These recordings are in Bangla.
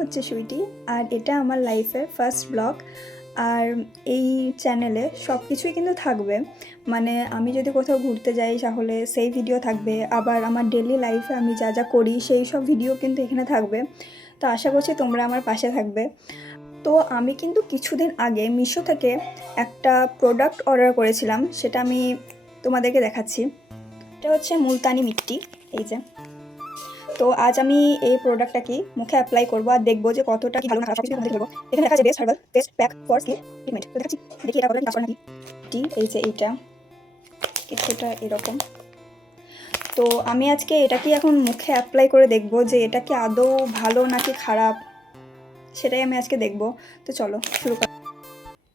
হচ্ছে সুইটি আর এটা আমার লাইফের ফার্স্ট ব্লগ। আর এই চ্যানেলে সব কিছুই কিন্তু থাকবে, মানে আমি যদি কোথাও ঘুরতে যাই তাহলে সেই ভিডিও থাকবে, আবার আমার ডেলি লাইফে আমি যা যা করি সেই সব ভিডিও কিন্তু এখানে থাকবে। তো আশা করছি তোমরা আমার পাশে থাকবে। তো আমি কিন্তু কিছুদিন আগে মিশো থেকে একটা প্রোডাক্ট অর্ডার করেছিলাম, সেটা আমি তোমাদেরকে দেখাচ্ছি। এটা হচ্ছে মুলতানি মিট্টি, এই যে। তো আজ আমি এই প্রোডাক্টটা কি মুখে অ্যাপ্লাই করবো আর দেখবো যে কতটা কি ভালো না খারাপ সবকিছু তোমাদের বলবো। এখানে দেখা যায় best herbal fest pack for skin treatment. তো দেখাচ্ছি, দেখি এটা কতটা কি কাজ করে নাকি। এই যে এইটা কিছুটা এরকম। তো আমি আজকে এটা কি এখন মুখে অ্যাপ্লাই করে দেখবো যে এটা কি আদৌ ভালো নাকি খারাপ, সেটাই আমি আজকে দেখবো। তো চলো শুরু করি।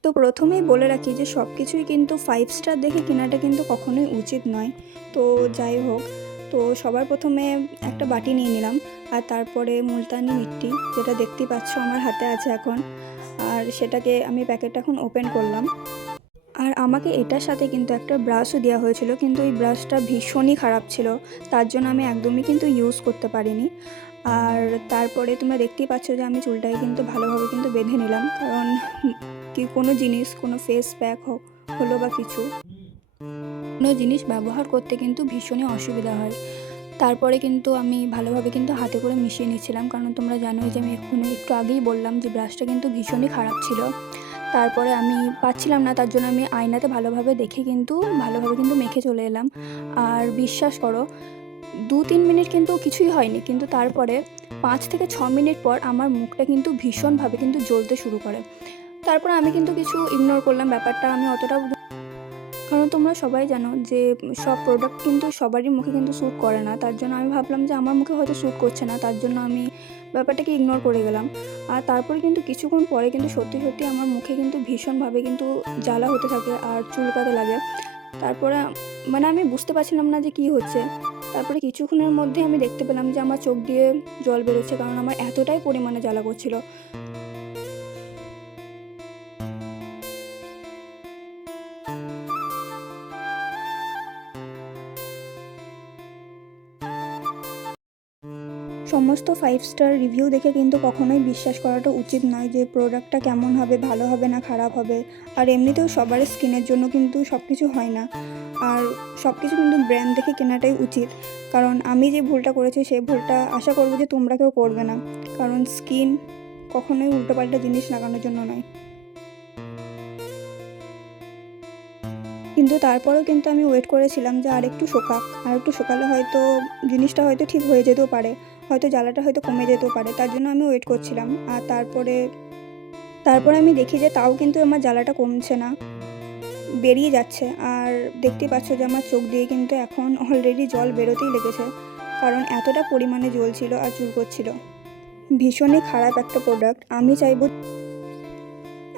তো প্রথমেই বলে রাখি যে সব কিছুই কিন্তু 5 স্টার দেখে কেনাটা কিন্তু কখনোই উচিত নয়। তো যাই হোক, তো সবার প্রথমে একটা বাটি নিয়ে নিলাম, আর তারপরে মুলতানি মিট্টি যেটা দেখতেই পাচ্ছ আমার হাতে আছে এখন, আর সেটাকে আমি প্যাকেটটা এখন ওপেন করলাম। আর আমাকে এটার সাথে কিন্তু একটা ব্রাশও দেওয়া হয়েছিল, কিন্তু ওই ব্রাশটা ভীষণই খারাপ ছিল, তার জন্য আমি একদমই কিন্তু ইউজ করতে পারিনি। আর তারপরে তোমরা দেখতেই পাচ্ছ যে আমি চুলটাকে কিন্তু ভালোভাবে কিন্তু বেঁধে নিলাম, কারণ কি কোনো জিনিস, কোনো ফেস প্যাক হলো বা কোনো জিনিস ব্যবহার করতে কিন্তু ভীষণই অসুবিধা হয়। তারপরে কিন্তু আমি ভালোভাবে কিন্তু হাতে করে মিশিয়ে নিচ্ছিলাম, কারণ তোমরা জানোই যে আমি একটু আগেই বললাম যে ব্রাশটা কিন্তু ভীষণই খারাপ ছিল। তারপরে আমি পাচ্ছিলাম না, তার জন্য আমি আয়নাতে ভালোভাবে দেখে কিন্তু ভালোভাবে কিন্তু মেখে চলে এলাম। আর বিশ্বাস করো 2-3 মিনিট কিন্তু কিছুই হয়নি, কিন্তু তারপরে 5 থেকে 6 মিনিট পর আমার মুখটা কিন্তু ভীষণভাবে কিন্তু জ্বলতে শুরু করে। তারপরে আমি কিন্তু কিছু ইগনোর করলাম ব্যাপারটা, আমি অতটা, কারণ তোমরা সবাই জানো যে সব প্রোডাক্ট কিন্তু সবারই মুখে কিন্তু স্যুট করে না, তার জন্য আমি ভাবলাম যে আমার মুখে হয়তো স্যুট করছে না, তার জন্য আমি ব্যাপারটাকে ইগনোর করে গেলাম। আর তারপরে কিন্তু কিছুক্ষণ পরে কিন্তু সত্যি সত্যি আমার মুখে কিন্তু ভীষণভাবে কিন্তু জ্বালা হতে থাকে আর চুলকাতে লাগে। তারপরে মানে আমি বুঝতে পারছিলাম না যে কী হচ্ছে। তারপরে কিছুক্ষণের মধ্যে আমি দেখতে পেলাম যে আমার চোখ দিয়ে জল বেরোচ্ছে, কারণ আমার এতটাই পরিমাণে জ্বালা করছিল। সমস্ত 5 স্টার রিভিউ দেখে কিন্তু কখনোই বিশ্বাস করাটা উচিত নয় যে প্রোডাক্টটা কেমন হবে, ভালো হবে না খারাপ হবে। আর এমনিতেও সবার স্কিনের জন্য কিন্তু সব কিছু হয় না, আর সব কিছু কিন্তু ব্র্যান্ড দেখে কেনাটাই উচিত। কারণ আমি যে ভুলটা করেছি সেই ভুলটা আশা করবো যে তোমরা কেউ করবে না, কারণ স্কিন কখনোই উল্টোপাল্টা জিনিস লাগানোর জন্য নয়। কিন্তু তারপরেও কিন্তু আমি ওয়েট করেছিলাম যে আর একটু শোকালে হয়তো জিনিসটা হয়তো ঠিক হয়ে যেতেও পারে, হয়তো জ্বালাটা হয়তো কমে যেতেও পারে, তার জন্য আমি ওয়েট করছিলাম। আর তারপরে আমি দেখি যে তাও কিন্তু আমার জ্বালাটা কমছে না, বেরিয়ে যাচ্ছে। আর দেখতেই পাচ্ছ যে আমার চোখ দিয়ে কিন্তু এখন অলরেডি জল বেরোতেই লেগেছে, কারণ এতটা পরিমাণে জ্বলছিল আর চুলকোচ্ছিল। ভীষণই খারাপ একটা প্রোডাক্ট।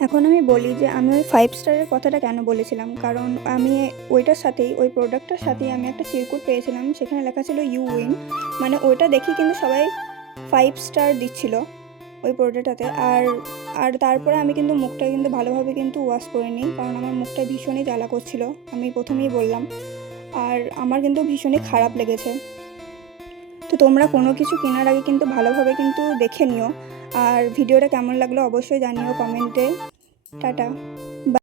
এখন আমি বলি যে আমি ওই 5 স্টারের কথাটা কেন বলেছিলাম, কারণ আমি ওই প্রোডাক্টটার সাথেই আমি একটা চিরকুট পেয়েছিলাম, সেখানে লেখা ছিল ইউ উইন। মানে ওইটা দেখি কিন্তু সবাই 5 স্টার দিচ্ছিল ওই প্রোডাক্টটাতে। আর তারপরে আমি কিন্তু মুখটা কিন্তু ভালোভাবে কিন্তু ওয়াশ করে নিই, কারণ আমার মুখটা ভীষণই জ্বালা করছিল, আমি প্রথমেই বললাম। আর আমার কিন্তু ভীষণই খারাপ লেগেছে। তো তোমরা কোনো কিছু কেনার আগে কিন্তু ভালোভাবে কিন্তু দেখে নিও। আর ভিডিওটা কেমন লাগলো অবশ্যই জানিও কমেন্টে। টাটা।